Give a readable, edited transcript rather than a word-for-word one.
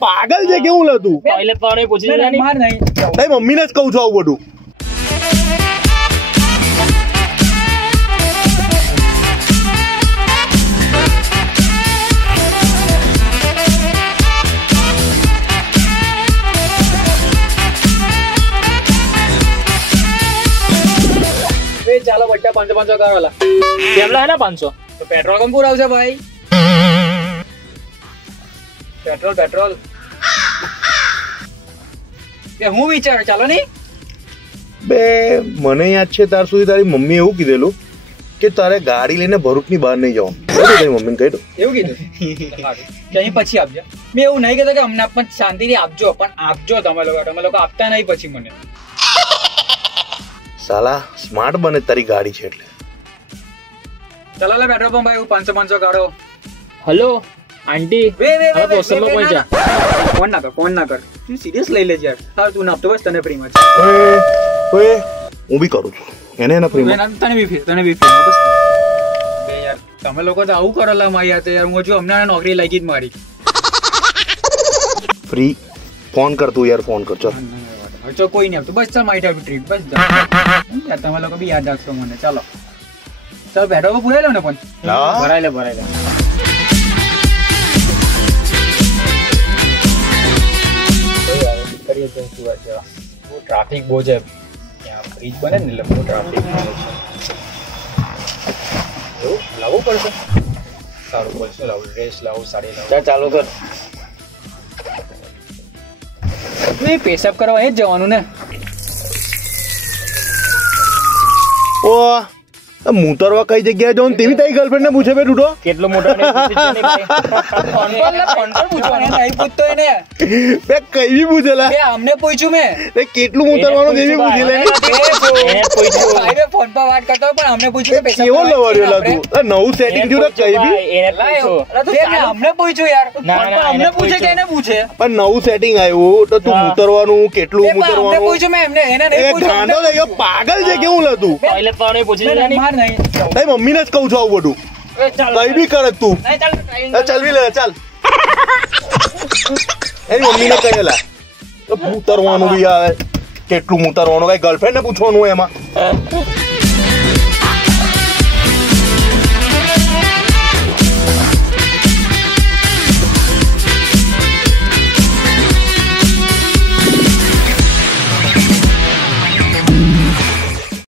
પાગલ છે કેવું લતું ટોયલેટ પાણી પૂછી લે નહીં માર નહીં તારી મમ્મીને જ કહું છું આવું બધું ચાલો બટ્ટા 500 કરો લા કેમલા હે ને 500 તો પેટ્રોલ કમ પૂરા આવશે ભાઈ પેટ્રોલ કે હું વિચાર ચાલો ની બે મને યાદ છે ત્યાર સુધી તારી મમ્મી એવું કીધેલું કે તારે ગાડી લઈને ભરૂચની બહાર નહીં જવાનું તારી મમ્મીને કહી દો એવું કીધું કે અહીં પછી આપજો મેં એવું નહીં કહેતો કે અમને પણ શાંતિથી આપજો પણ આપજો તમે લોકો આપતા નહીં પછી મને સાલા સ્માર્ટ બને તારી ગાડી છે એટલે ચાલો લે પેટ્રોલ પંપ ભાઈ 500 કાઢો હેલો આંટી હવે હોસ્ટેલમાં પહોંચ્યા ફોન ના કર તું સિરિયસ લઈ લેજે યાર હા તું નાપતો બસ તને ફ્રીમાં ઓએ હું બી કરું છું એને એના ફ્રીમાં તને બી ફ્રીમાં બસ બે યાર તમે લોકો તો આવું કરો લા મારી યાર હું જો હમણાં નોકરી લાગી જ મારી ફ્રી ફોન કર તું યાર ફોન કર ચાલ ચો કોઈ નહીં આવતું બસ ચાલ મારી ટાઈપ ટ્રીટ બસ તમે લોકો બી યાદ રાખશો મને ચાલો ચાલો પેટ્રોલ પૂરાઈ લો ને પણ ભરાઈ લે ટ્રાફિક બહુ છે બ્રિજ બને ને એટલે બહુ ટ્રાફિક લાવવું પડશે સારું બોલશે લાવું ડ્રેસ લાવું સાડી લાવું ચાલુ કર પેશાબ કરવા એ જ જવાનું ને ઓ મુતરવા કઈ જગ્યાએ જાઉં તેવી તારી ગર્લફ્રેન્ડ ને પૂછે બે ડૂડો કેટલો મોટો ને બે કઈ બી પૂછેલા અમને પૂછ્યું મેં કેટલું મુતરવાનું તેવી પૂછી લે ફોન પર વાત કરતો પણ અમને પૂછ્યું કેવો લવાડ્યો તું નવું સેટિંગ થયું કઈ બી અમને પૂછ્યું યાર અમને પૂછે કે એને પૂછે પણ નવું સેટિંગ આવ્યું તો તું મુતરવાનું કેટલું મુતરવાનું પૂછ્યું મેં એમને એને નહીં ગાંડો થઈ ગયો પાગલ છે કેવું લતું ટોયલેટ પાણી પૂછી લે નહીં તારી મમ્મીને જ કહું છું આવું બધું કઈ બી કરે તું ચાલવી લે ચાલ એની મમ્મીને કહેલા તો ઉતરવાનું બી આવે કેટલું ઉતરવાનું કઈ ગર્લફ્રેન્ડ ને પૂછવાનું એમાં